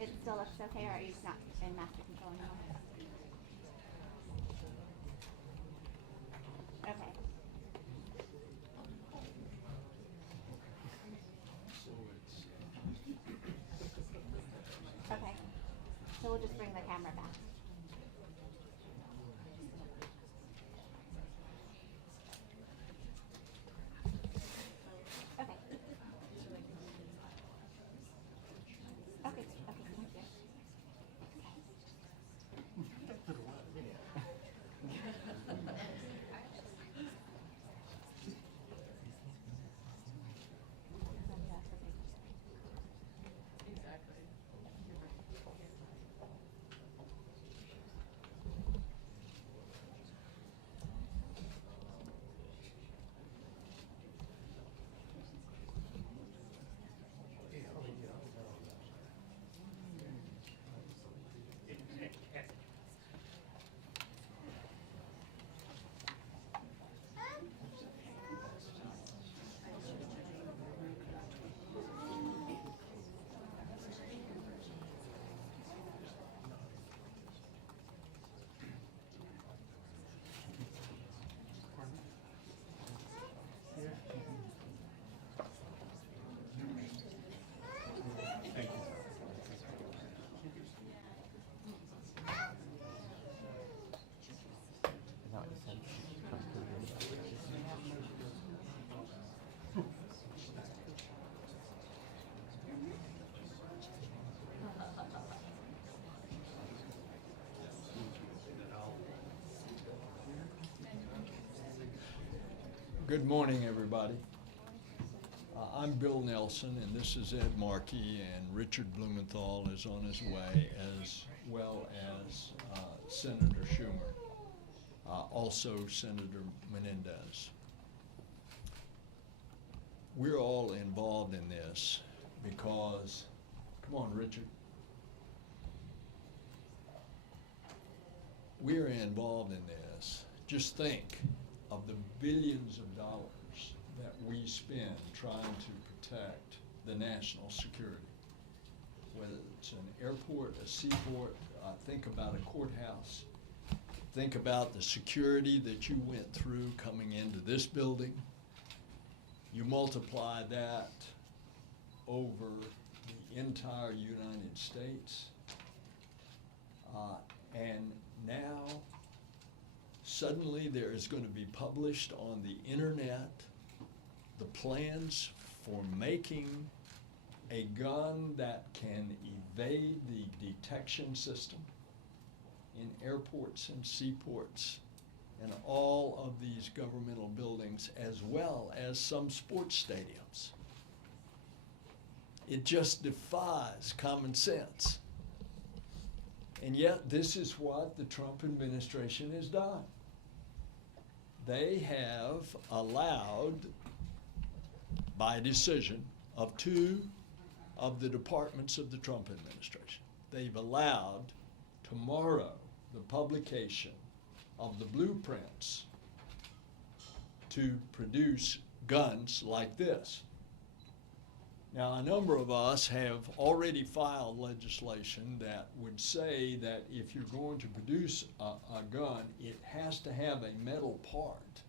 it still looks okay, or are you not in master control anymore? Okay. Okay. So we'll just bring the camera back. Okay. Okay, thank you. Good morning, everybody. I'm Bill Nelson, and this is Ed Markey, and Richard Blumenthal is on his way, as well as Senator Schumer, also Senator Menendez. We're all involved in this because, come on, Richard. We're involved in this. Just think of the billions of dollars that we spend trying to protect the national security. Whether it's an airport, a seaport, think about a courthouse, think about the security that you went through coming into this building. You multiply that over the entire United States, and now suddenly there is going to be published on the internet the plans for making a gun that can evade the detection system in airports and seaports and all of these governmental buildings, as well as some sports stadiums. It just defies common sense. And yet this is what the Trump administration has done. They have allowed, by decision of two of the departments of the Trump administration, they've allowed tomorrow the publication of the blueprints to produce guns like this. Now, a number of us have already filed legislation that would say that if you're going to produce a gun, it has to have a metal part.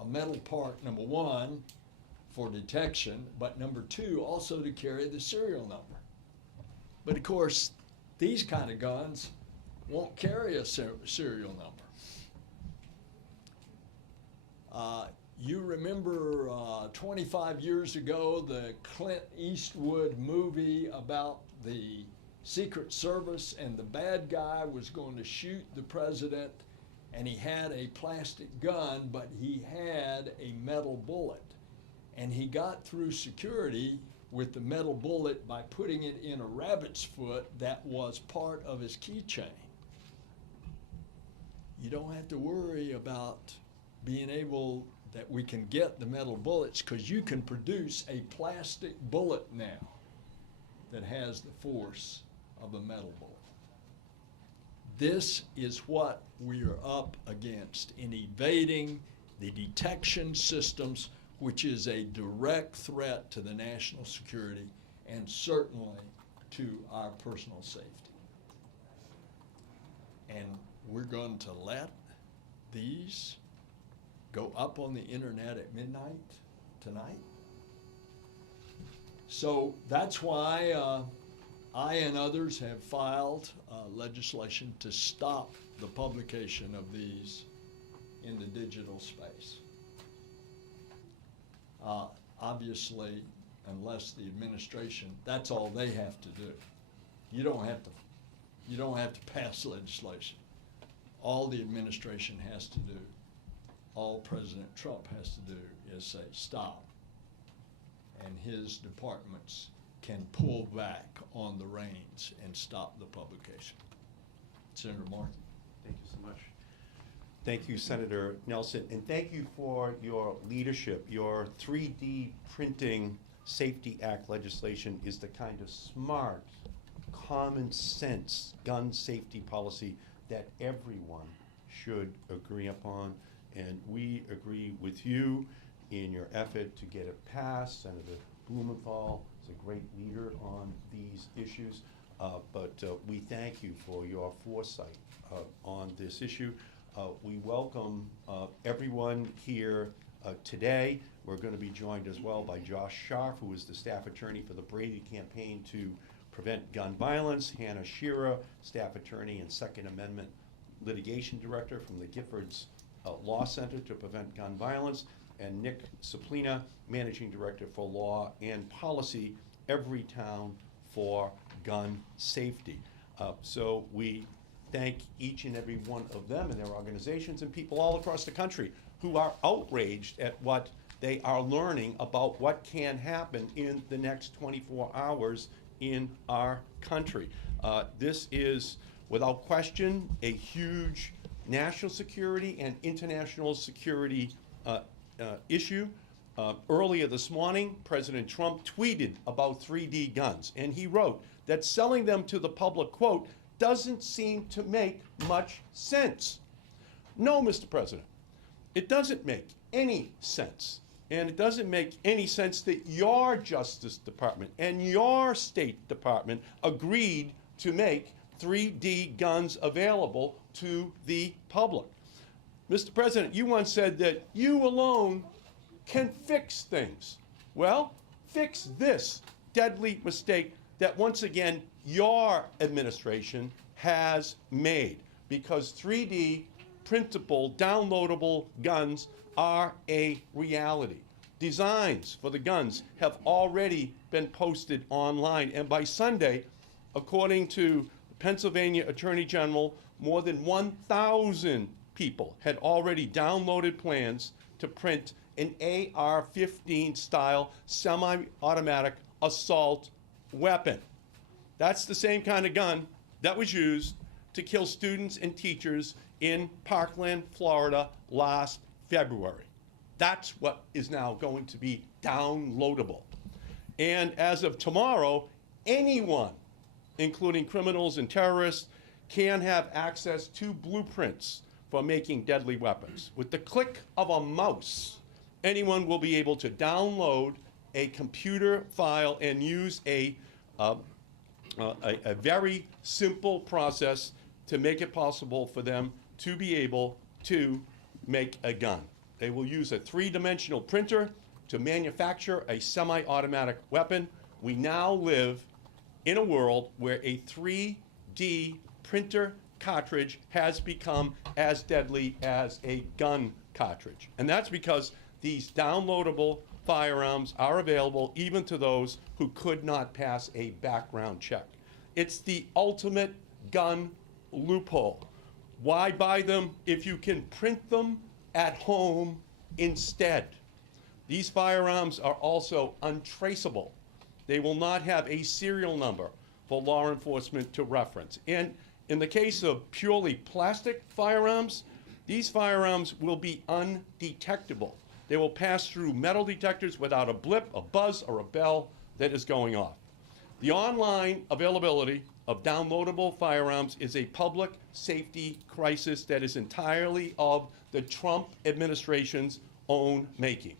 A metal part, number one, for detection, but number two, also to carry the serial number. But of course, these kind of guns won't carry a serial number. You remember 25 years ago, the Clint Eastwood movie about the Secret Service, and the bad guy was going to shoot the president, and he had a plastic gun, but he had a metal bullet. And he got through security with the metal bullet by putting it in a rabbit's foot that was part of his keychain. You don't have to worry about being able that we can get the metal bullets, because you can produce a plastic bullet now that has the force of a metal bullet. This is what we are up against in evading the detection systems, which is a direct threat to the national security and certainly to our personal safety. And we're going to let these go up on the internet at midnight tonight? So that's why I and others have filed legislation to stop the publication of these in the digital space. Obviously, unless the administration, that's all they have to do. You don't have to pass legislation. All the administration has to do, all President Trump has to do is say stop. And his departments can pull back on the reins and stop the publication. Senator Markey. Thank you so much. Thank you, Senator Nelson, and thank you for your leadership. Your 3D Printing Safety Act legislation is the kind of smart, common sense gun safety policy that everyone should agree upon. And we agree with you in your effort to get it passed. Senator Blumenthal is a great leader on these issues. But we thank you for your foresight on this issue. We welcome everyone here today. We're going to be joined as well by Josh Scharf, who is the staff attorney for the Brady Campaign to Prevent Gun Violence, Hannah Shearer, staff attorney and Second Amendment litigation director from the Giffords Law Center to Prevent Gun Violence, and Nick Suplina, managing director for law and policy, Everytown for Gun Safety. So we thank each and every one of them and their organizations and people all across the country who are outraged at what they are learning about what can happen in the next 24 hours in our country. This is, without question, a huge national security and international security issue. Earlier this morning, President Trump tweeted about 3D guns, and he wrote that selling them to the public, quote, doesn't seem to make much sense. No, Mr. President, it doesn't make any sense. And it doesn't make any sense that your Justice Department and your State Department agreed to make 3D guns available to the public. Mr. President, you once said that you alone can fix things. Well, fix this deadly mistake that once again your administration has made, because 3D printable, downloadable guns are a reality. Designs for the guns have already been posted online, and by Sunday, according to the Pennsylvania Attorney General, more than 1,000 people had already downloaded plans to print an AR-15 style semi-automatic assault weapon. That's the same kind of gun that was used to kill students and teachers in Parkland, Florida last February. That's what is now going to be downloadable. And as of tomorrow, anyone, including criminals and terrorists, can have access to blueprints for making deadly weapons. With the click of a mouse, anyone will be able to download a computer file and use a very simple process to make it possible for them to be able to make a gun. They will use a three-dimensional printer to manufacture a semi-automatic weapon. We now live in a world where a 3D printer cartridge has become as deadly as a gun cartridge. And that's because these downloadable firearms are available even to those who could not pass a background check. It's the ultimate gun loophole. Why buy them if you can print them at home instead? These firearms are also untraceable. They will not have a serial number for law enforcement to reference. And in the case of purely plastic firearms, these firearms will be undetectable. They will pass through metal detectors without a blip, a buzz, or a bell that is going off. The online availability of downloadable firearms is a public safety crisis that is entirely of the Trump administration's own making.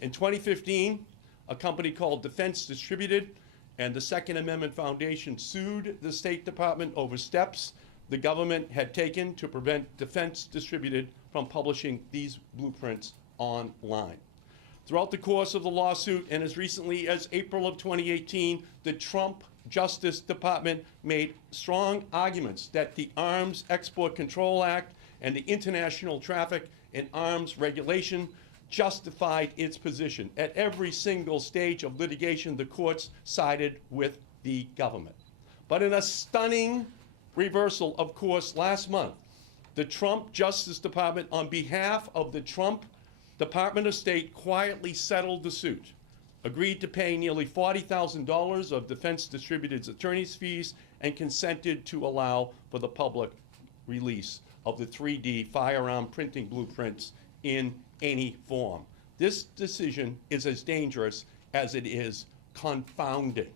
In 2015, a company called Defense Distributed and the Second Amendment Foundation sued the State Department over steps the government had taken to prevent Defense Distributed from publishing these blueprints online. Throughout the course of the lawsuit, and as recently as April of 2018, the Trump Justice Department made strong arguments that the Arms Export Control Act and the International Traffic in Arms Regulation justified its position. At every single stage of litigation, the courts sided with the government. But in a stunning reversal of course last month, the Trump Justice Department, on behalf of the Trump Department of State, quietly settled the suit, agreed to pay nearly $40,000 of Defense Distributed's attorney's fees, and consented to allow for the public release of the 3D firearm printing blueprints in any form. This decision is as dangerous as it is confounding.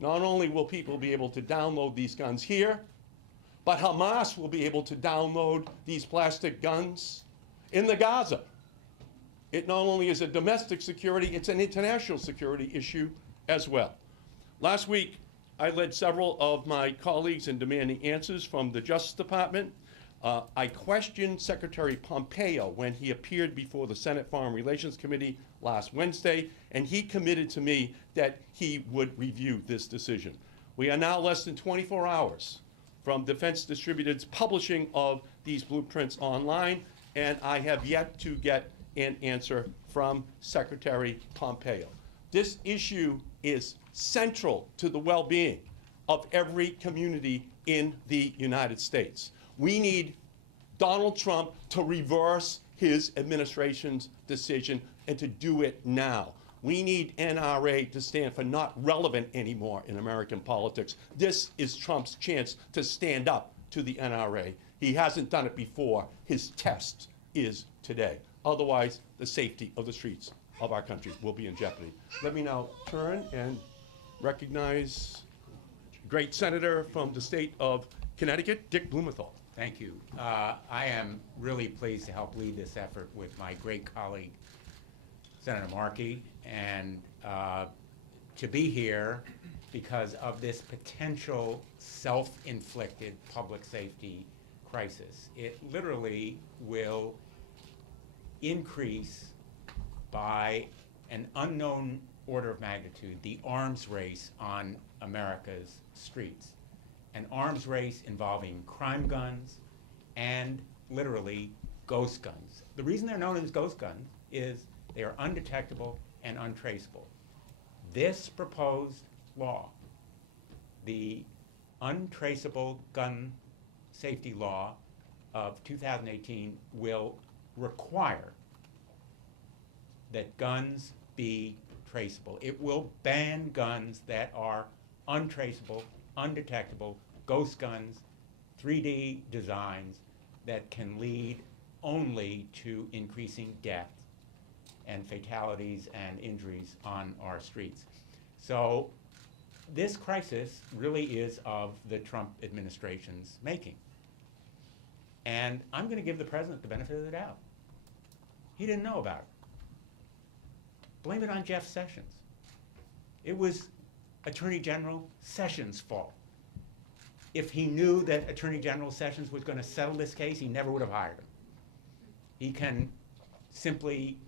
Not only will people be able to download these guns here, but Hamas will be able to download these plastic guns in the Gaza. It not only is a domestic security, it's an international security issue as well. Last week, I led several of my colleagues in demanding answers from the Justice Department. I questioned Secretary Pompeo when he appeared before the Senate Foreign Relations Committee last Wednesday, and he committed to me that he would review this decision. We are now less than 24 hours from Defense Distributed's publishing of these blueprints online, and I have yet to get an answer from Secretary Pompeo. This issue is central to the well-being of every community in the United States. We need Donald Trump to reverse his administration's decision and to do it now. We need NRA to stand for not relevant anymore in American politics. This is Trump's chance to stand up to the NRA. He hasn't done it before. His test is today. Otherwise, the safety of the streets of our country will be in jeopardy. Let me now turn and recognize great senator from the state of Connecticut, Dick Blumenthal. Thank you. I am really pleased to help lead this effort with my great colleague, Senator Markey, and to be here because of this potential self-inflicted public safety crisis. It literally will increase by an unknown order of magnitude the arms race on America's streets. An arms race involving crime guns and literally ghost guns. The reason they're known as ghost guns is they are undetectable and untraceable. This proposed law, the Untraceable Gun Safety Law of 2018, will require that guns be traceable. It will ban guns that are untraceable, undetectable, ghost guns, 3D designs that can lead only to increasing death and fatalities and injuries on our streets. So this crisis really is of the Trump administration's making. And I'm going to give the president the benefit of the doubt. He didn't know about it. Blame it on Jeff Sessions. It was Attorney General Sessions' fault. If he knew that Attorney General Sessions was going to settle this case, he never would have hired him. He can simply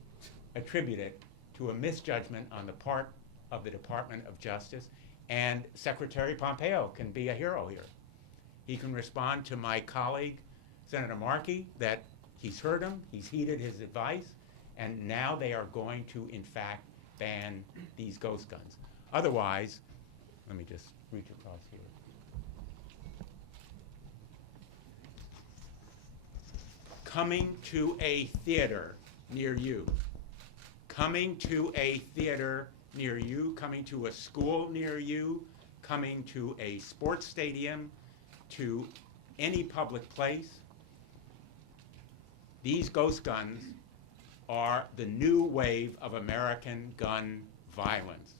attribute it to a misjudgment on the part of the Department of Justice, and Secretary Pompeo can be a hero here. He can respond to my colleague, Senator Markey, that he's heard him, he's heeded his advice, and now they are going to, in fact, ban these ghost guns. Otherwise, let me just reach across here. Coming to a theater near you. Coming to a theater near you, coming to a school near you, coming to a sports stadium, to any public place. These ghost guns are the new wave of American gun violence.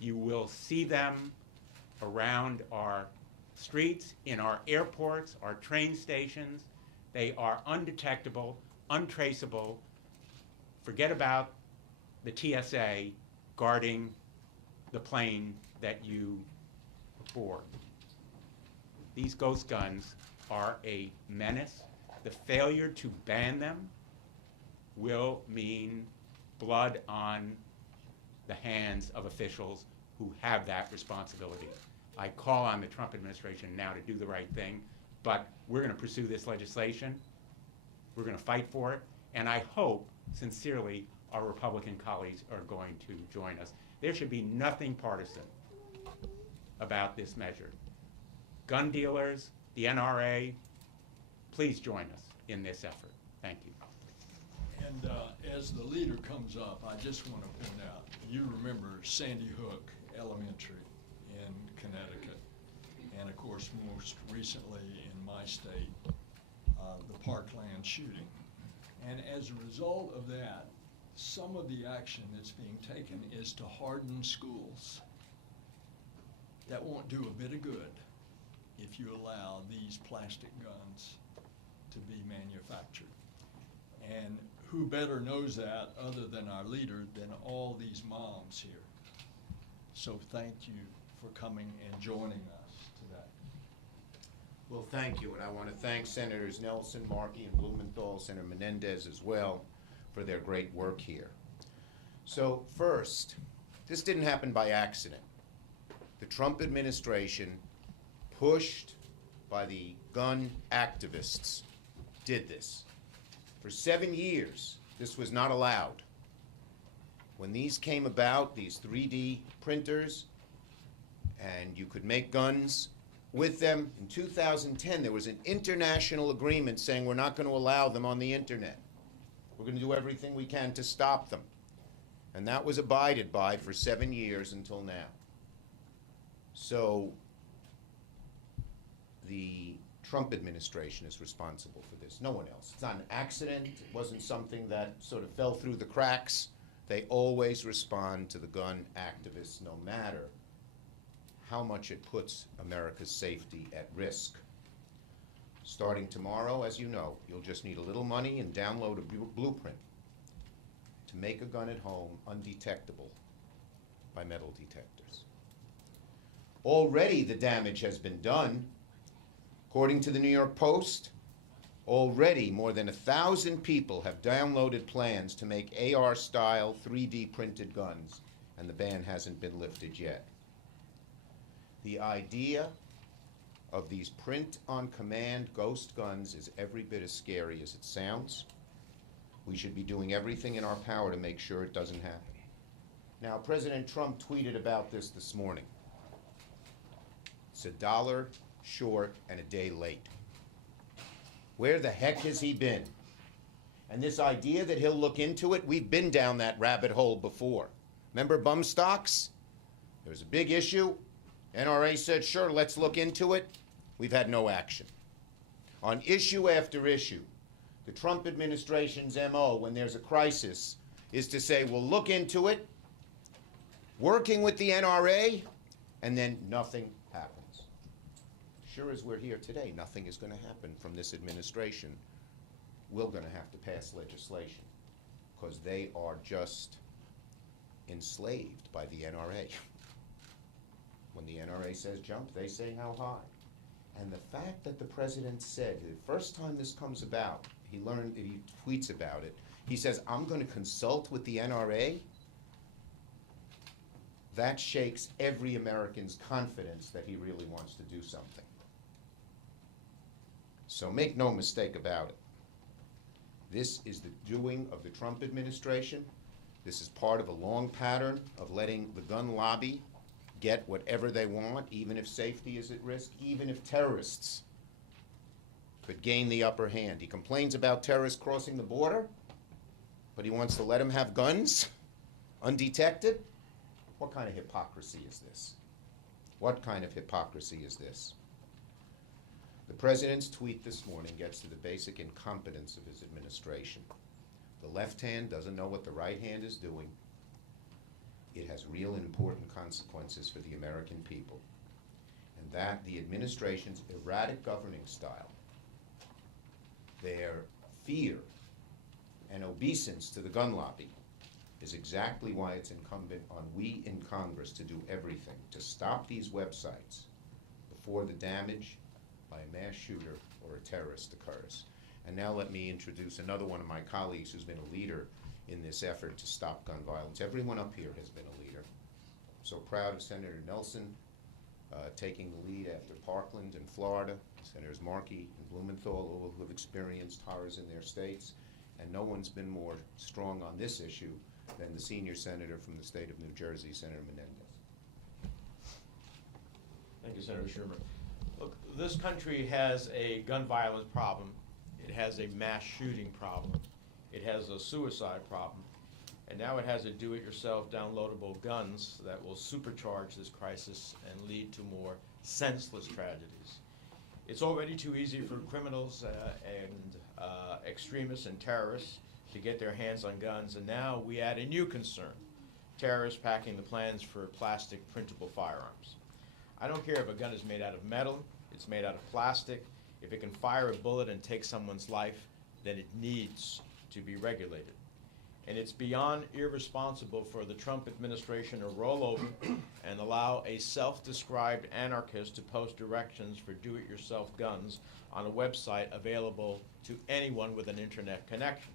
You will see them around our streets, in our airports, our train stations. They are undetectable, untraceable. Forget about the TSA guarding the plane that you bore. These ghost guns are a menace. The failure to ban them will mean blood on the hands of officials who have that responsibility. I call on the Trump administration now to do the right thing, but we're going to pursue this legislation. We're going to fight for it, and I hope, sincerely, our Republican colleagues are going to join us. There should be nothing partisan about this measure. Gun dealers, the NRA, please join us in this effort. Thank you. And as the leader comes up, I just want to point out, you remember Sandy Hook Elementary in Connecticut, and of course, most recently in my state, the Parkland shooting. And as a result of that, some of the action that's being taken is to harden schools. That won't do a bit of good if you allow these plastic guns to be manufactured. And who better knows that other than our leader than all these moms here. So thank you for coming and joining us today. Well, thank you, and I want to thank Senators Nelson, Markey, and Blumenthal, Senator Menendez as well, for their great work here. So first, this didn't happen by accident. The Trump administration, pushed by the gun activists, did this. For 7 years, this was not allowed. When these came about, these 3D printers, and you could make guns with them, in 2010, there was an international agreement saying we're not going to allow them on the internet. We're going to do everything we can to stop them. And that was abided by for 7 years until now. So the Trump administration is responsible for this, no one else. It's not an accident. It wasn't something that sort of fell through the cracks. They always respond to the gun activists, no matter how much it puts America's safety at risk. Starting tomorrow, as you know, you'll just need a little money and download a blueprint to make a gun at home undetectable by metal detectors. Already the damage has been done. According to the New York Post, already more than 1,000 people have downloaded plans to make AR-style 3D printed guns, and the ban hasn't been lifted yet. The idea of these print-on-command ghost guns is every bit as scary as it sounds. We should be doing everything in our power to make sure it doesn't happen. Now, President Trump tweeted about this morning. It's $1 short and a day late. Where the heck has he been? And this idea that he'll look into it, we've been down that rabbit hole before. Remember bum stocks? There was a big issue. NRA said, sure, let's look into it. We've had no action. On issue after issue, the Trump administration's MO when there's a crisis is to say, we'll look into it, working with the NRA, and then nothing happens. Sure as we're here today, nothing is going to happen from this administration. We're going to have to pass legislation because they are just enslaved by the NRA. When the NRA says jump, they say how high. And the fact that the president said, the first time this comes about, he tweets about it, he says, I'm going to consult with the NRA. That shakes every American's confidence that he really wants to do something. So make no mistake about it. This is the doing of the Trump administration. This is part of a long pattern of letting the gun lobby get whatever they want, even if safety is at risk, even if terrorists could gain the upper hand. He complains about terrorists crossing the border, but he wants to let them have guns undetected? What kind of hypocrisy is this? What kind of hypocrisy is this? The president's tweet this morning gets to the basic incompetence of his administration. The left hand doesn't know what the right hand is doing. It has real and important consequences for the American people. And that the administration's erratic governing style, their fear and obeisance to the gun lobby, is exactly why it's incumbent on we in Congress to do everything to stop these websites before the damage by a mass shooter or a terrorist occurs. And now let me introduce another one of my colleagues who's been a leader in this effort to stop gun violence. Everyone up here has been a leader. I'm so proud of Senator Nelson taking the lead after Parkland in Florida, Senators Markey and Blumenthal, all who have experienced horrors in their states. And no one's been more strong on this issue than the senior senator from the state of New Jersey, Senator Menendez. Thank you, Senator Schumer. Look, this country has a gun violence problem. It has a mass shooting problem. It has a suicide problem. And now it has a do-it-yourself downloadable guns that will supercharge this crisis and lead to more senseless tragedies. It's already too easy for criminals and extremists and terrorists to get their hands on guns, and now we add a new concern: terrorists packing the plans for plastic printable firearms. I don't care if a gun is made out of metal, it's made out of plastic. If it can fire a bullet and take someone's life, then it needs to be regulated. And it's beyond irresponsible for the Trump administration to roll over and allow a self-described anarchist to post directions for do-it-yourself guns on a website available to anyone with an internet connection.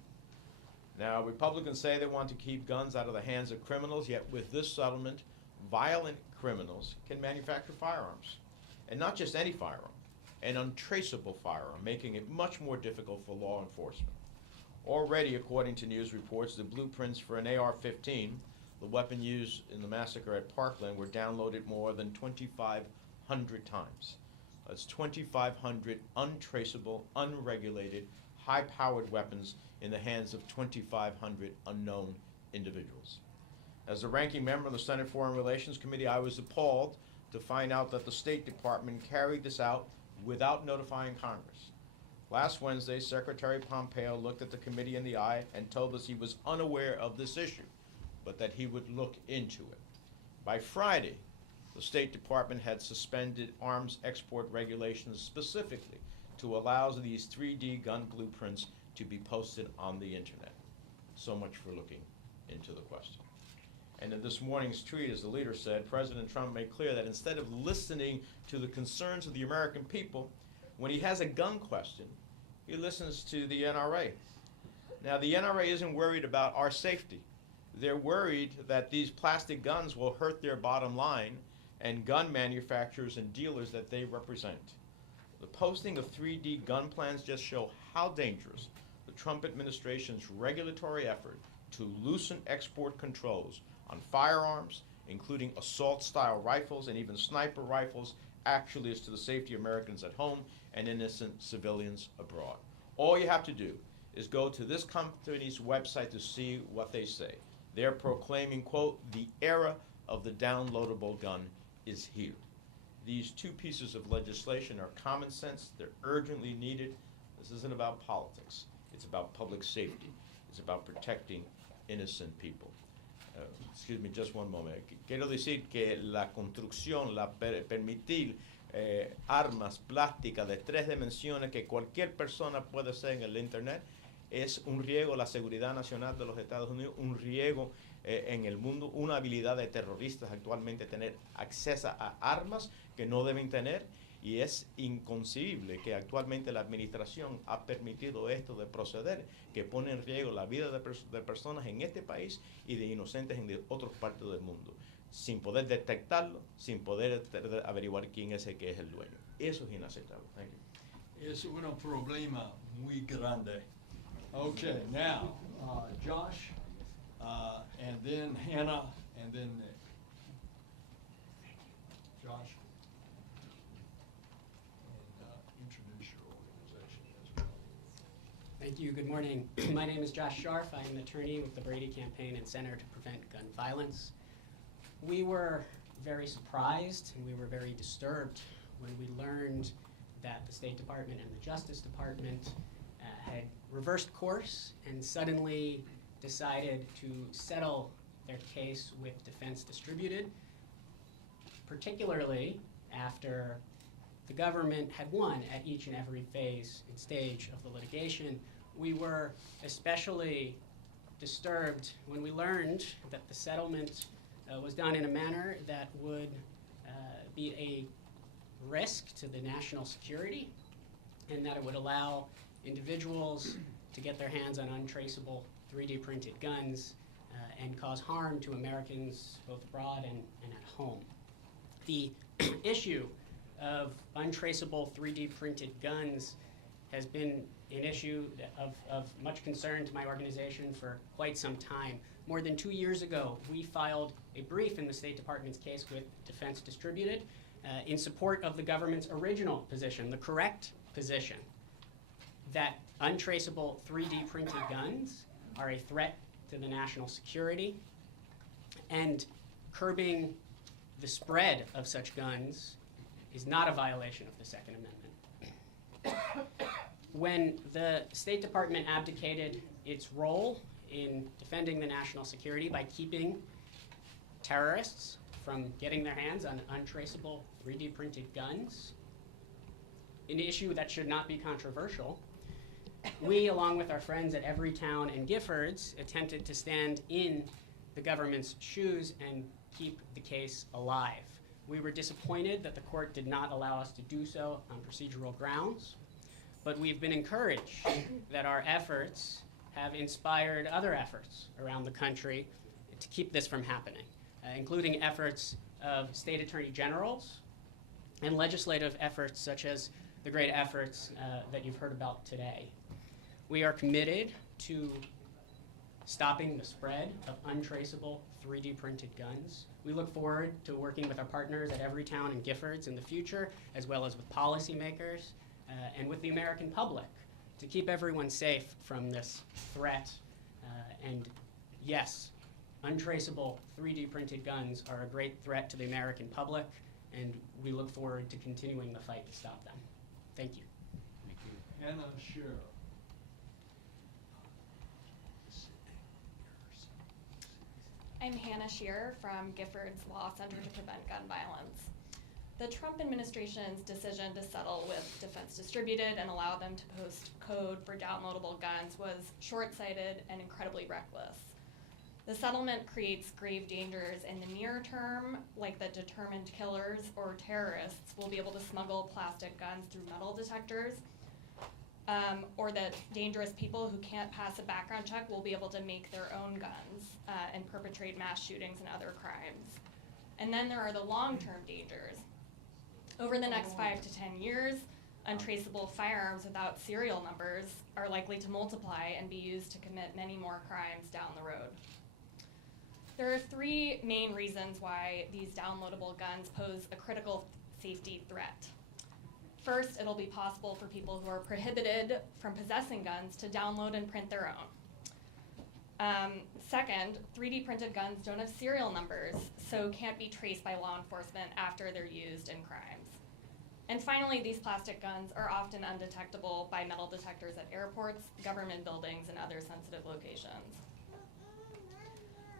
Now, Republicans say they want to keep guns out of the hands of criminals, yet with this settlement, violent criminals can manufacture firearms. And not just any firearm, an untraceable firearm, making it much more difficult for law enforcement. Already, according to news reports, the blueprints for an AR-15, the weapon used in the massacre at Parkland, were downloaded more than 2,500 times. That's 2,500 untraceable, unregulated, high-powered weapons in the hands of 2,500 unknown individuals. As the ranking member of the Senate Foreign Relations Committee, I was appalled to find out that the State Department carried this out without notifying Congress. Last Wednesday, Secretary Pompeo looked at the committee in the eye and told us he was unaware of this issue, but that he would look into it. By Friday, the State Department had suspended arms export regulations specifically to allow these 3D gun blueprints to be posted on the internet. So much for looking into the question. And in this morning's tweet, as the leader said, President Trump made clear that instead of listening to the concerns of the American people, when he has a gun question, he listens to the NRA. Now, the NRA isn't worried about our safety. They're worried that these plastic guns will hurt their bottom line and gun manufacturers and dealers that they represent. The posting of 3D gun plans just show how dangerous the Trump administration's regulatory effort to loosen export controls on firearms, including assault-style rifles and even sniper rifles, actually is to the safety of Americans at home and innocent civilians abroad. All you have to do is go to this company's website to see what they say. They're proclaiming, quote, the era of the downloadable gun is here. These two pieces of legislation are common sense. They're urgently needed. This isn't about politics. It's about public safety. It's about protecting innocent people. Excuse me, just one moment. Quiero decir que la construcción, permitir armas plásticas de 3 dimensiones que cualquier persona puede hacer en el Internet es un riesgo a la seguridad nacional de los Estados Unidos, un riesgo en el mundo, una habilidad de terroristas actualmente tener acceso a armas que no deben tener, y es inconcebible que actualmente la administración ha permitido esto de proceder, que pone en riesgo la vida de personas en este país y de inocentes en otras partes del mundo, sin poder detectarlo, sin poder averiguar quién es el que es el dueño. Eso es inaceptable. Thank you. Es un problema muy grande. Okay, now, Josh, and then Hannah, and then Nick. Josh. And introduce your organization as well. Thank you. Good morning. My name is Josh Scharf. I'm an attorney with the Brady Campaign and Center to Prevent Gun Violence. We were very surprised and we were very disturbed when we learned that the State Department and the Justice Department had reversed course and suddenly decided to settle their case with Defense Distributed, particularly after the government had won at each and every phase and stage of the litigation. We were especially disturbed when we learned that the settlement was done in a manner that would be a risk to the national security, and that it would allow individuals to get their hands on untraceable 3D printed guns and cause harm to Americans both abroad and at home. The issue of untraceable 3D printed guns has been an issue of much concern to my organization for quite some time. More than 2 years ago, we filed a brief in the State Department's case with Defense Distributed in support of the government's original position, the correct position, that untraceable 3D printed guns are a threat to the national security, and curbing the spread of such guns is not a violation of the Second Amendment. When the State Department abdicated its role in defending the national security by keeping terrorists from getting their hands on untraceable 3D printed guns, an issue that should not be controversial, we, along with our friends at Everytown and Giffords, attempted to stand in the government's shoes and keep the case alive. We were disappointed that the court did not allow us to do so on procedural grounds, but we've been encouraged that our efforts have inspired other efforts around the country to keep this from happening, including efforts of state attorney generals and legislative efforts such as the great efforts that you've heard about today. We are committed to stopping the spread of untraceable 3D printed guns. We look forward to working with our partners at Everytown and Giffords in the future, as well as with policymakers and with the American public, to keep everyone safe from this threat. And yes, untraceable 3D printed guns are a great threat to the American public, and we look forward to continuing the fight to stop them. Thank you. Thank you. Hannah Scherer. I'm Hannah Scherer from Giffords Law Center to Prevent Gun Violence. The Trump administration's decision to settle with Defense Distributed and allow them to post code for downloadable guns was short-sighted and incredibly reckless. The settlement creates grave dangers in the near term, like that determined killers or terrorists will be able to smuggle plastic guns through metal detectors, or that dangerous people who can't pass a background check will be able to make their own guns and perpetrate mass shootings and other crimes. And then there are the long-term dangers. Over the next 5 to 10 years, untraceable firearms without serial numbers are likely to multiply and be used to commit many more crimes down the road. There are 3 main reasons why these downloadable guns pose a critical safety threat. First, it'll be possible for people who are prohibited from possessing guns to download and print their own. Second, 3D printed guns don't have serial numbers, so can't be traced by law enforcement after they're used in crimes. And finally, these plastic guns are often undetectable by metal detectors at airports, government buildings, and other sensitive locations.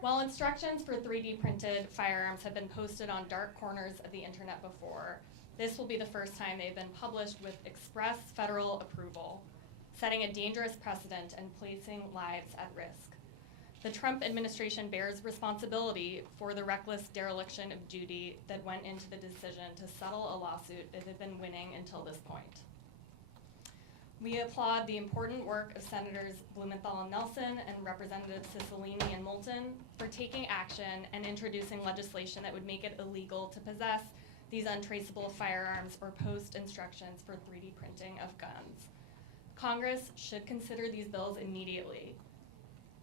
While instructions for 3D printed firearms have been posted on dark corners of the internet before, this will be the first time they've been published with express federal approval, setting a dangerous precedent and placing lives at risk. The Trump administration bears responsibility for the reckless dereliction of duty that went into the decision to settle a lawsuit it had been winning until this point. We applaud the important work of Senators Blumenthal and Nelson and Representatives Cicilline and Moulton for taking action and introducing legislation that would make it illegal to possess these untraceable firearms or post instructions for 3D printing of guns. Congress should consider these bills immediately.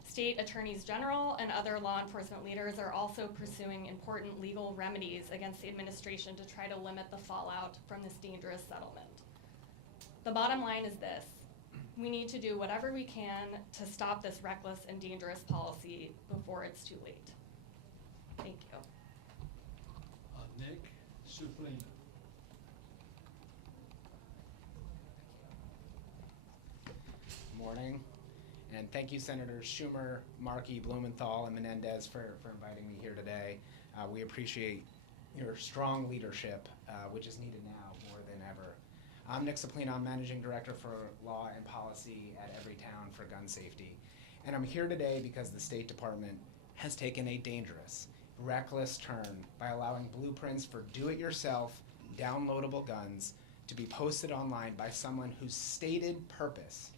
State attorneys general and other law enforcement leaders are also pursuing important legal remedies against the administration to try to limit the fallout from this dangerous settlement. The bottom line is this: we need to do whatever we can to stop this reckless and dangerous policy before it's too late. Thank you. Nick Suplina. Morning, and thank you, Senators Schumer, Markey, Blumenthal, and Mendez for inviting me here today. We appreciate your strong leadership, which is needed now more than ever. I'm Nick Suplina. I'm Managing Director for Law and Policy at Everytown for Gun Safety. And I'm here today because the State Department has taken a dangerous, reckless turn by allowing blueprints for do-it-yourself, downloadable guns to be posted online by someone whose stated purpose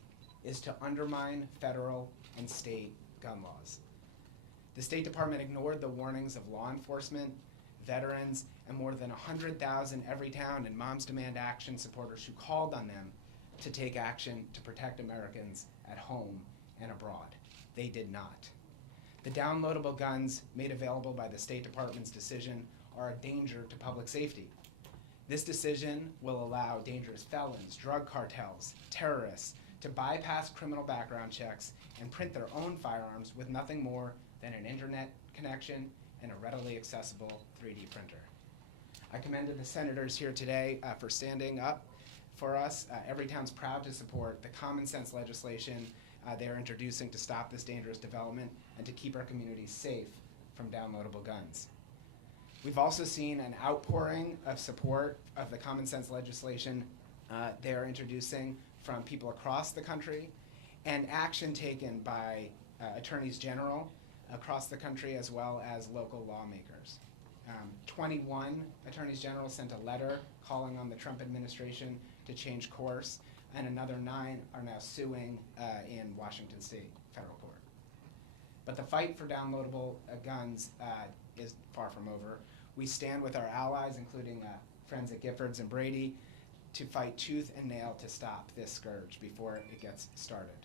is to undermine federal and state gun laws. The State Department ignored the warnings of law enforcement, veterans, and more than 100,000 Everytown and Moms Demand Action supporters who called on them to take action to protect Americans at home and abroad. They did not. The downloadable guns made available by the State Department's decision are a danger to public safety. This decision will allow dangerous felons, drug cartels, terrorists to bypass criminal background checks and print their own firearms with nothing more than an internet connection and a readily accessible 3D printer. I commended the senators here today for standing up for us. Everytown's proud to support the common sense legislation they are introducing to stop this dangerous development and to keep our communities safe from downloadable guns. We've also seen an outpouring of support of the common sense legislation they are introducing from people across the country, and action taken by attorneys general across the country as well as local lawmakers. 21 attorneys general sent a letter calling on the Trump administration to change course, and another 9 are now suing in Washington State federal court. But the fight for downloadable guns is far from over. We stand with our allies, including friends at Giffords and Brady, to fight tooth and nail to stop this scourge before it gets started.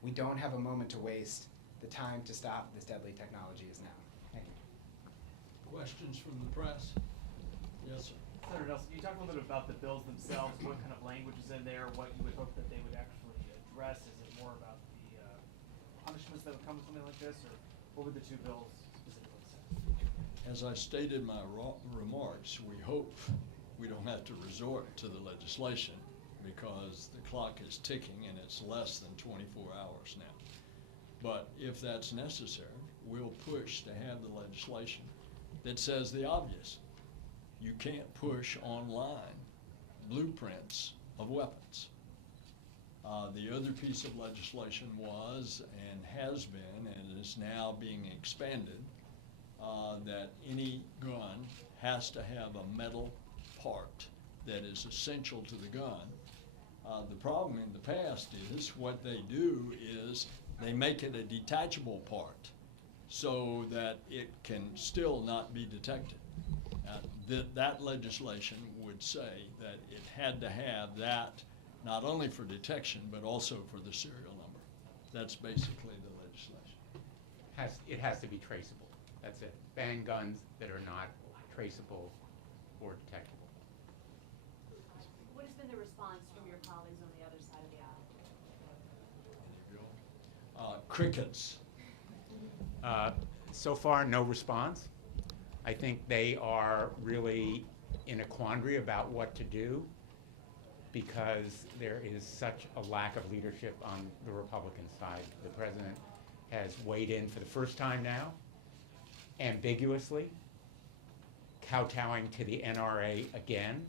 We don't have a moment to waste. The time to stop this deadly technology is now. Thank you. Questions from the press? Yes, sir. Senator Nelson, you talked a little bit about the bills themselves, what kind of language is in there, what you would hope that they would actually address. Is it more about the punishments that would come with something like this, or what would the two bills specifically say? As I stated in my remarks, we hope we don't have to resort to the legislation because the clock is ticking and it's less than 24 hours now. But if that's necessary, we'll push to have the legislation that says the obvious. You can't push online blueprints of weapons. The other piece of legislation was and has been and is now being expanded that any gun has to have a metal part that is essential to the gun. The problem in the past is what they do is they make it a detachable part so that it can still not be detected. That legislation would say that it had to have that not only for detection but also for the serial number. That's basically the legislation. It has to be traceable. That's it. Ban guns that are not traceable or detectable. What has been the response from your colleagues on the other side of the aisle? Crickets. So far, no response. I think they are really in a quandary about what to do because there is such a lack of leadership on the Republican side. The president has weighed in for the first time now, ambiguously, kowtowing to the NRA again.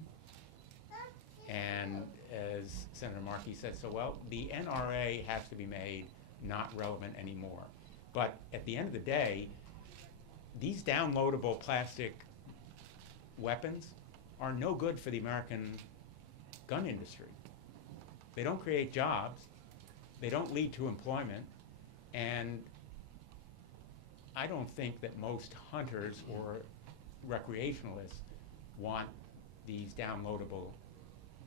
And as Senator Markey said so well, the NRA has to be made not relevant anymore. But at the end of the day, these downloadable plastic weapons are no good for the American gun industry. They don't create jobs, they don't lead to employment, and I don't think that most hunters or recreationalists want these downloadable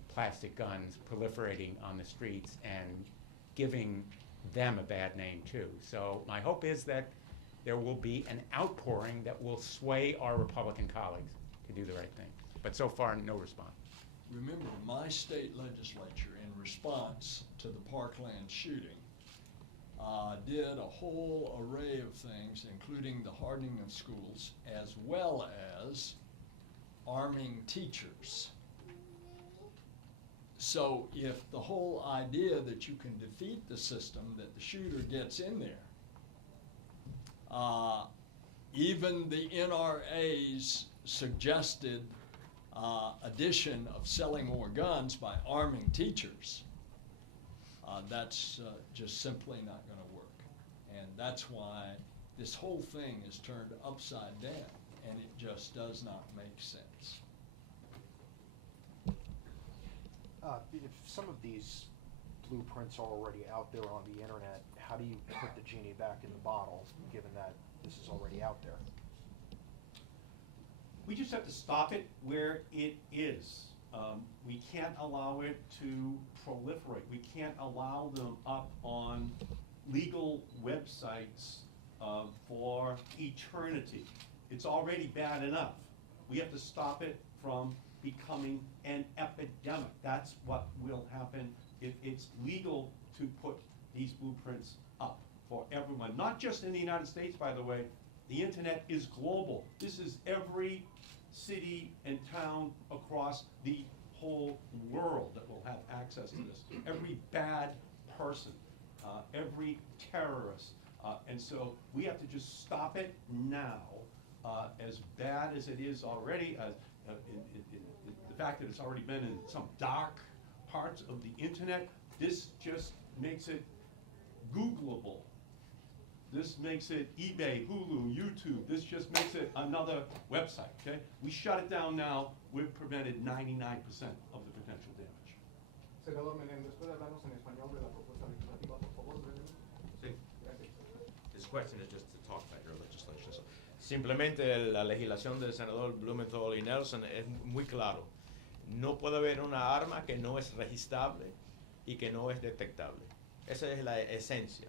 plastic guns proliferating on the streets and giving them a bad name too. So my hope is that there will be an outpouring that will sway our Republican colleagues to do the right thing. But so far, no response. Remember, my state legislature, in response to the Parkland shooting, did a whole array of things, including the hardening of schools, as well as arming teachers. So if the whole idea that you can defeat the system, that the shooter gets in there, even the NRA's suggested addition of selling more guns by arming teachers, that's just simply not going to work. that's why this whole thing is turned upside down, and it just does not make sense. If some of these blueprints are already out there on the internet, how do you put the genie back in the bottle, given that this is already out there? We just have to stop it where it is. We can't allow it to proliferate. We can't allow them up on legal websites for eternity. It's already bad enough. We have to stop it from becoming an epidemic. That's what will happen if it's legal to put these blueprints up for everyone. Not just in the United States, by the way. The internet is global. This is every city and town across the whole world that will have access to this. Every bad person, every terrorist. And so we have to just stop it now. As bad as it is already, the fact that it's already been in some dark parts of the internet, this just makes it Googleable. This makes it eBay, Hulu, YouTube. This just makes it another website, okay? We shut it down now, we've prevented 99% of the potential damage. Senador Menéndez, ¿puede hablarnos en español de la propuesta legislativa, por favor, brevemente? Sí. Gracias. This question is just to talk about your legislation. So, simplemente la legislación del senador Blumenthal y Nelson es muy claro. No puede haber una arma que no es registrable y que no es detectable. Esa es la esencia.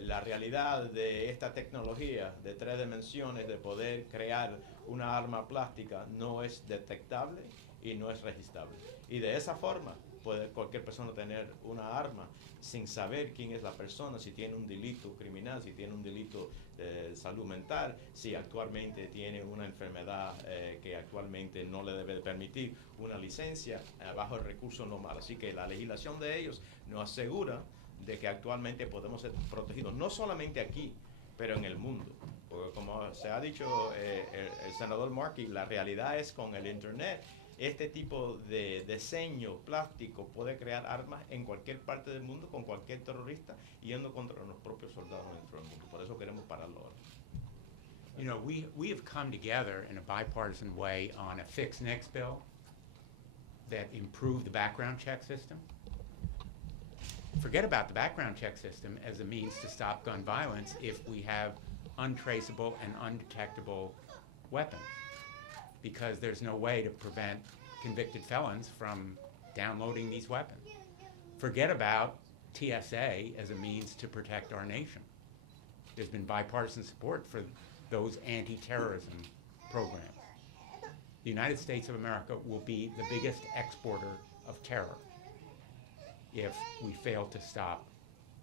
La realidad de esta tecnología de 3 dimensiones de poder crear una arma plástica no es detectable y no es registrable. Y de esa forma puede cualquier persona tener una arma sin saber quién es la persona, si tiene un delito criminal, si tiene un delito de salud mental, si actualmente tiene una enfermedad que actualmente no le debe permitir una licencia bajo el recurso normal. Así que la legislación de ellos nos asegura de que actualmente podemos ser protegidos, no solamente aquí, pero en el mundo. Porque como se ha dicho el senador Markey, la realidad es con el Internet, este tipo de diseño plástico puede crear armas en cualquier parte del mundo con cualquier terrorista yendo contra los propios soldados dentro del mundo. Por eso queremos pararlo ahora. You know, we have come together in a bipartisan way on a fix NICS bill that improved the background check system. Forget about the background check system as a means to stop gun violence if we have untraceable and undetectable weapons, because there's no way to prevent convicted felons from downloading these weapons. Forget about TSA as a means to protect our nation. There's been bipartisan support for those anti-terrorism programs. The United States of America will be the biggest exporter of terror if we fail to stop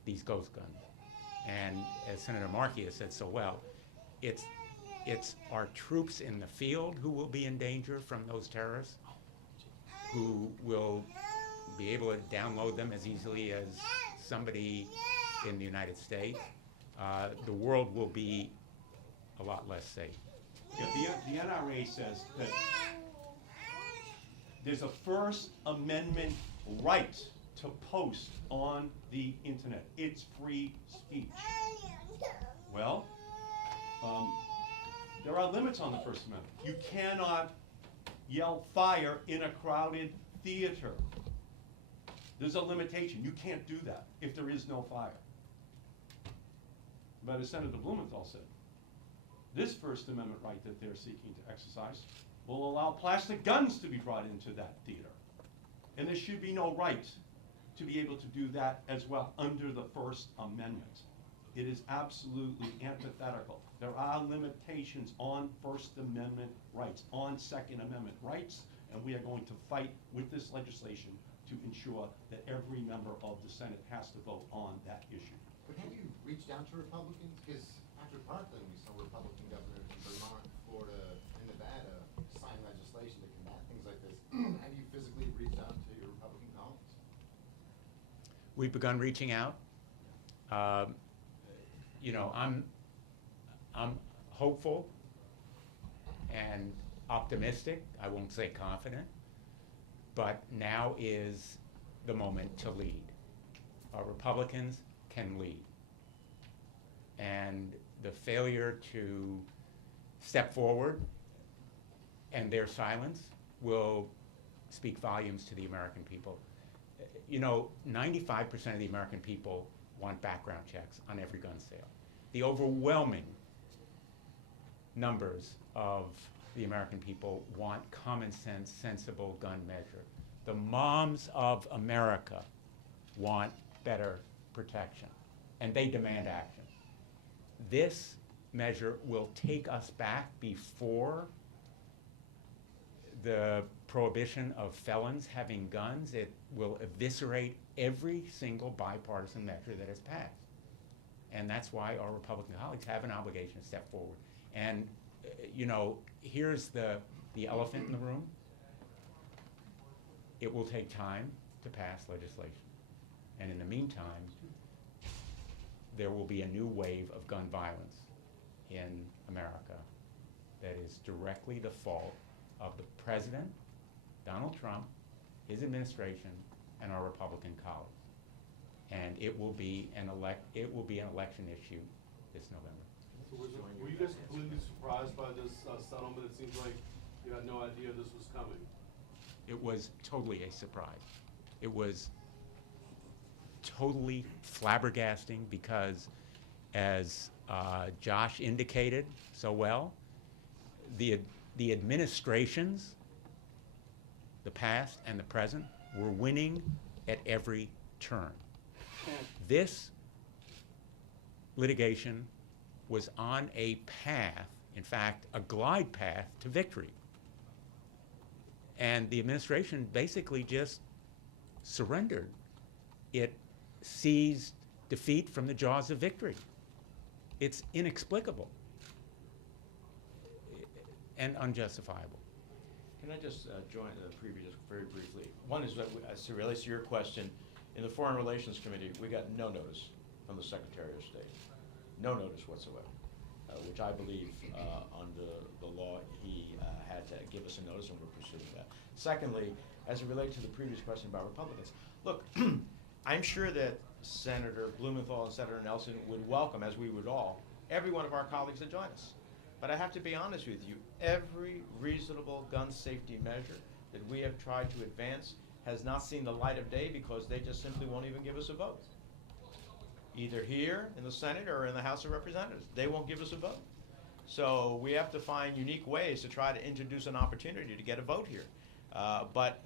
these ghost guns. And as Senator Markey has said so well, it's our troops in the field who will be in danger from those terrorists, who will be able to download them as easily as somebody in the United States. The world will be a lot less safe. Yeah, the NRA says that there's a First Amendment right to post on the internet. It's free speech. Well, there are limits on the First Amendment. You cannot yell fire in a crowded theater. There's a limitation. You can't do that if there is no fire. But as Senator Blumenthal said, this First Amendment right that they're seeking to exercise will allow plastic guns to be brought into that theater. And there should be no right to be able to do that as well under the First Amendment. It is absolutely antithetical. There are limitations on First Amendment rights, on Second Amendment rights, and we are going to fight with this legislation to ensure that every member of the Senate has to vote on that issue. But have you reached out to Republicans? Because after Parkland, we saw Republican governors in Vermont, Florida, and Nevada sign legislation to combat things like this. Have you physically reached out to your Republican colleagues? We've begun reaching out. You know, I'm hopeful and optimistic. I won't say confident, but now is the moment to lead. Our Republicans can lead. And the failure to step forward and their silence will speak volumes to the American people. You know, 95% of the American people want background checks on every gun sale. The overwhelming numbers of the American people want common sense, sensible gun measure. The moms of America want better protection, and they demand action. This measure will take us back before the prohibition of felons having guns. It will eviscerate every single bipartisan measure that has passed. And that's why our Republican colleagues have an obligation to step forward. And, you know, here's the elephant in the room. It will take time to pass legislation. And in the meantime, there will be a new wave of gun violence in America that is directly the fault of the president, Donald Trump, his administration, and our Republican colleagues. And it will be an election issue this November. So were you guys completely surprised by this settlement? It seems like you had no idea this was coming. It was totally a surprise. It was totally flabbergasting because, as Josh indicated so well, the administrations, the past and the present, were winning at every turn. This litigation was on a path, in fact, a glide path to victory. And the administration basically just surrendered. It seized defeat from the jaws of victory. It's inexplicable and unjustifiable. Can I just join the previous very briefly? One is that, as it relates to your question, in the Foreign Relations Committee, we got no notice from the Secretary of State. No notice whatsoever, which I believe under the law he had to give us a notice, and we're pursuing that. Secondly, as it relates to the previous question about Republicans, look, I'm sure that Senator Blumenthal and Senator Nelson would welcome, as we would all, every one of our colleagues to join us. But I have to be honest with you, every reasonable gun safety measure that we have tried to advance has not seen the light of day because they just simply won't even give us a vote. Either here in the Senate or in the House of Representatives, they won't give us a vote. So we have to find unique ways to try to introduce an opportunity to get a vote here. But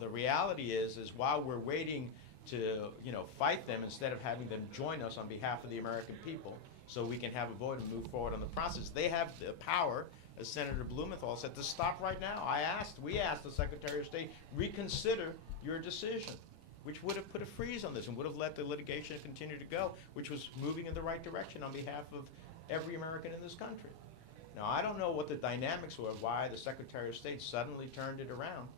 the reality is while we're waiting to fight them instead of having them join us on behalf of the American people so we can have a vote and move forward on the process, they have the power, as Senator Blumenthal said, to stop right now. We asked the Secretary of State, reconsider your decision, which would have put a freeze on this and would have let the litigation continue to go, which was moving in the right direction on behalf of every American in this country. Now, I don't know what the dynamics were, why the Secretary of State suddenly turned it around,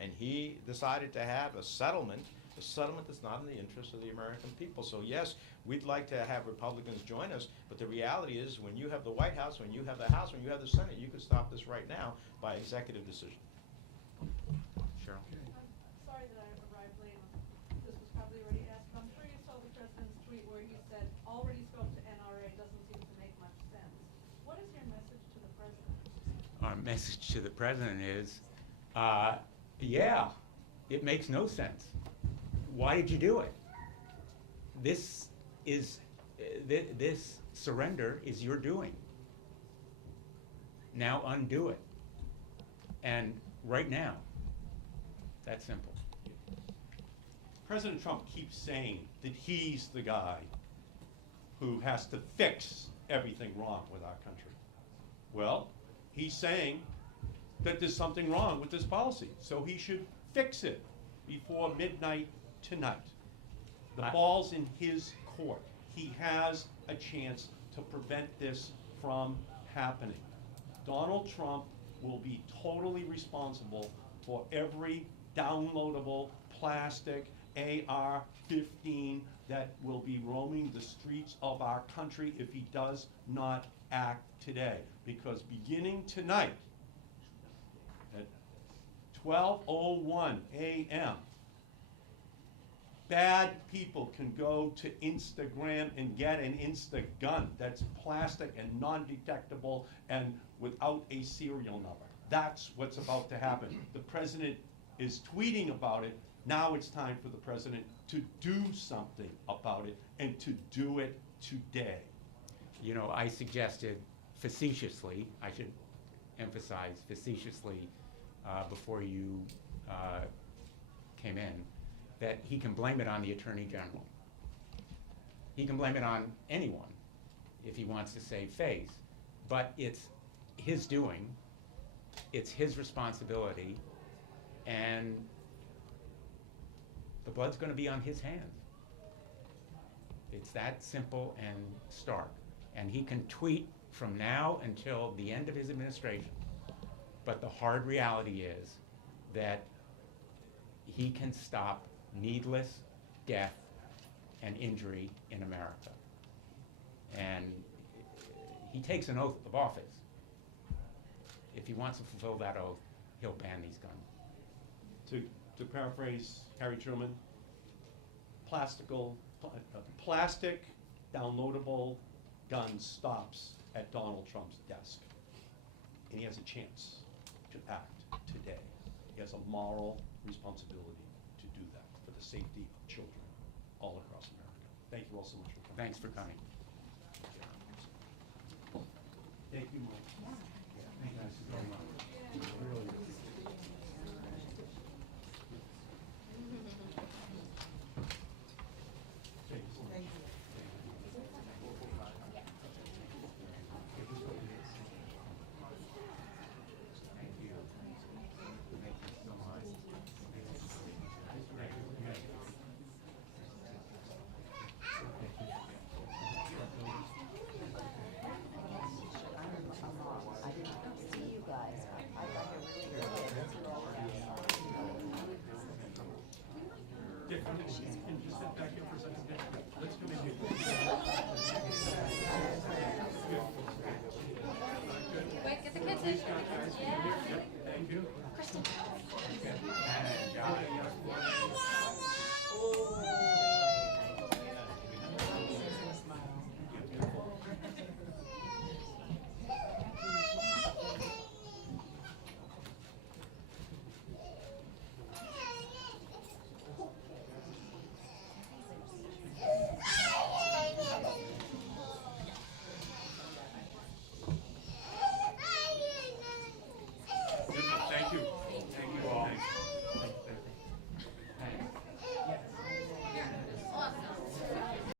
and he decided to have a settlement that's not in the interest of the American people. So yes, we'd like to have Republicans join us, but the reality is when you have the White House, when you have the House, when you have the Senate, you could stop this right now by executive decision. Cheryl? I'm sorry that I arrived late. This was probably already asked, but I'm sure you saw the president's tweet where he said, already spoke to NRA, doesn't seem to make much sense. What is your message to the president? Our message to the president is, yeah, it makes no sense. Why did you do it? This surrender is your doing. Now undo it. And right now, that's simple. President Trump keeps saying that he's the guy who has to fix everything wrong with our country. Well, he's saying that there's something wrong with this policy, so he should fix it before midnight tonight. The ball's in his court. He has a chance to prevent this from happening. Donald Trump will be totally responsible for every downloadable plastic AR-15 that will be roaming the streets of our country if he does not act today. Because beginning tonight at 12:01 a.m., Bad people can go to Instagram and get an Insta gun that's plastic and non-detectable and without a serial number. That's what's about to happen. The president is tweeting about it. Now it's time for the president to do something about it and to do it today. You know, I suggested facetiously, I should emphasize facetiously, before you came in, that he can blame it on the Attorney General. He can blame it on anyone if he wants to save face, but it's his doing, it's his responsibility, and the blood's going to be on his hands. It's that simple and stark. And he can tweet from now until the end of his administration. But the hard reality is that he can stop needless death and injury in America. And he takes an oath of office. If he wants to fulfill that oath, he'll ban these guns. To paraphrase Harry Truman, plastic downloadable gun stops at Donald Trump's desk. And he has a chance to act today. He has a moral responsibility to do that for the safety of children all across America. Thank you all so much for coming. Thanks for coming. Thank you, Mike. Thank you so much. Really. Thank you so much. Thank you. Thank you so much. I didn't see you guys. I got here really early. I didn't see all of you. Dick, can you just sit back here for a second? Dick? Let's come in here. Quick, get the kids in. Yeah. Thank you. Kristen. And John.